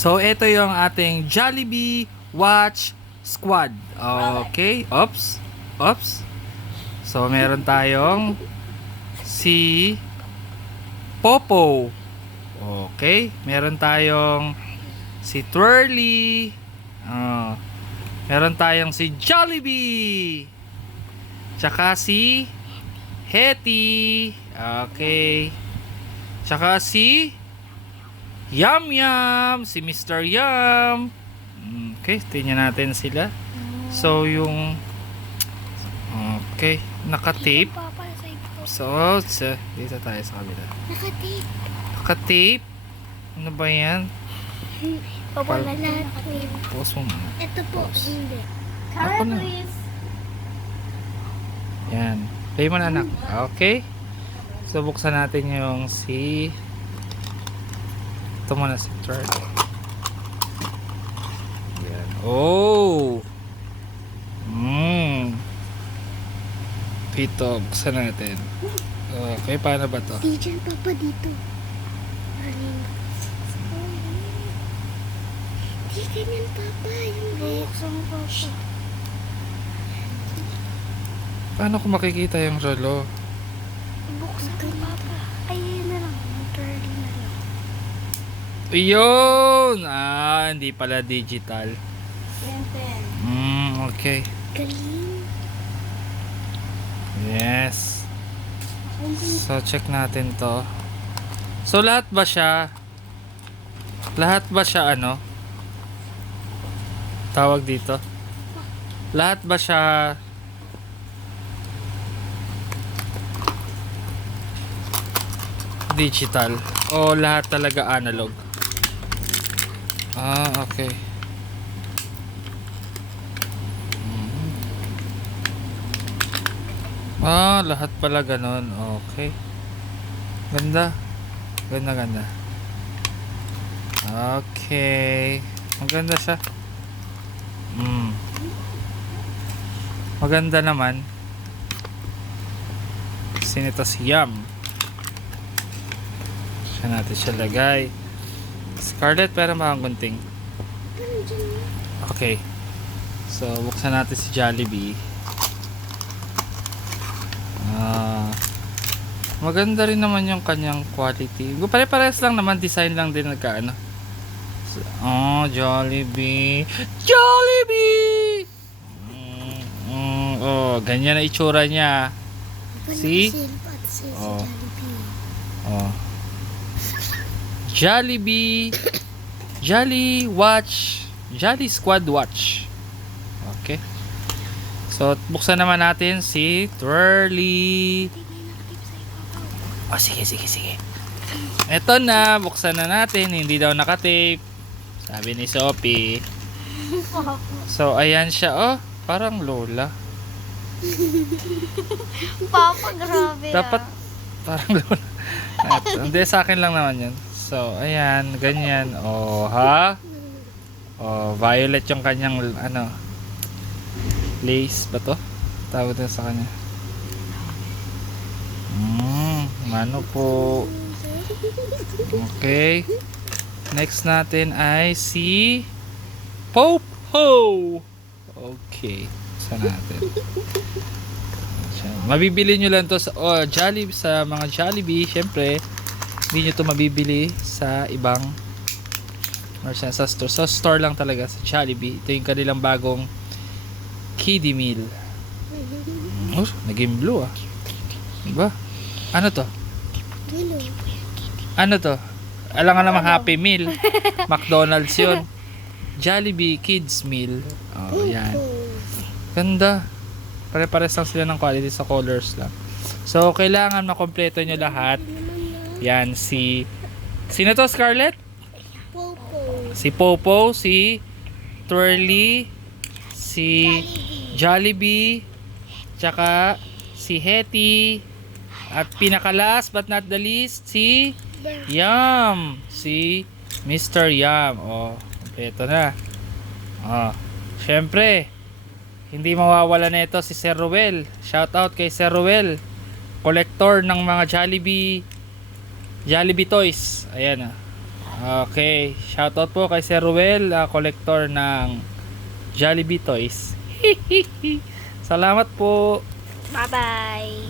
So, ito yung ating Jollibee Watch Squad. Okay. Oops. Oops. So, meron tayong si Popo. Okay. Meron tayong si Twirly. Meron tayong si Jollibee. Tsaka si Hetty. Okay. Tsaka si Yum Yum. Si Mr. Yum. Okay. Tingnan natin sila. So, yung okay. Naka-tape. So, dito tayo sa kabila. Naka-tape. Naka-tape? Ano ba yan? Wala lahat. Pause mo muna. Ito po. Pause. Hindi. Ako na. Yan. Play mo na, anak. Okay. So, buksan natin yung si... Ito muna si Charlie. Yan. Oh! Dito, buksan natin. Okay, paano ba to? Di dyan pa pa dito. Di ganyan papa. Yung buksan mo papa. Paano ko makikita yung relo? Buksan mo papa. Ay, yun na lang. Turn na lang. Ayun! Hindi pala digital. Okay. Galing. Yes. So, check natin to. So, lahat ba siya ano? Tawag dito? Lahat ba siya digital? O lahat talaga analog? Okay. Lahat pala ganun. Okay. Ganda. Ganda. Okay. Maganda siya. Maganda naman. Sinito si Yum. Saan natin siya lagay? Scarlett, pero makagunting. Okay. So, buksan natin si Jollibee. Maganda rin naman yung kanyang quality. Pare-pares lang naman, design lang din nagkaano. Jollibee. Jollibee! Ganyan na itsura niya. See? Jollibee. Jolly Watch. Jolly Squad Watch. Okay. So, buksan naman natin si Twirly. Sige. Eto na, buksan na natin. Hindi daw nakatape. Sabi ni Sophie. So, ayan siya. Parang lola. Papa, grabe. Dapat, parang lola. Hindi, sa akin lang naman yan. So, ayan, ganyan. Violet yung kanyang, lace ba to? Tawag din sa kanya. Ano po? Okay. Next natin ay si Popo. Okay. Saan natin? Mabibili nyo lang to sa Jollibee, sa mga Jollibee. Syempre, hindi nyo to mabibili sa ibang sa store. Sa store lang talaga sa Jollibee. Ito yung kanilang bagong kiddie meal. Naging blue diba? Ano to? Ano to? Alam nga naman Happy Meal. McDonald's yun. Jollibee Kids Meal. Yan. Ganda. Pare-pares lang sila ng quality sa colors lang. So, kailangan makompleto nyo lahat. Yan, sino to, Scarlett? Popo. Si Popo, si Twirly, si Jollibee, tsaka si Hetty, at pinaka-last but not the least, si Yum. Si Mr. Yum. Kompleto na. Syempre, hindi mawawala na ito si Sir Ruel. Shout out kay Sir Ruel, collector ng mga Jollibee toys. Ayan Okay, shoutout po kay Sir Ruel, collector ng Jollibee Toys. Salamat po. Bye-bye.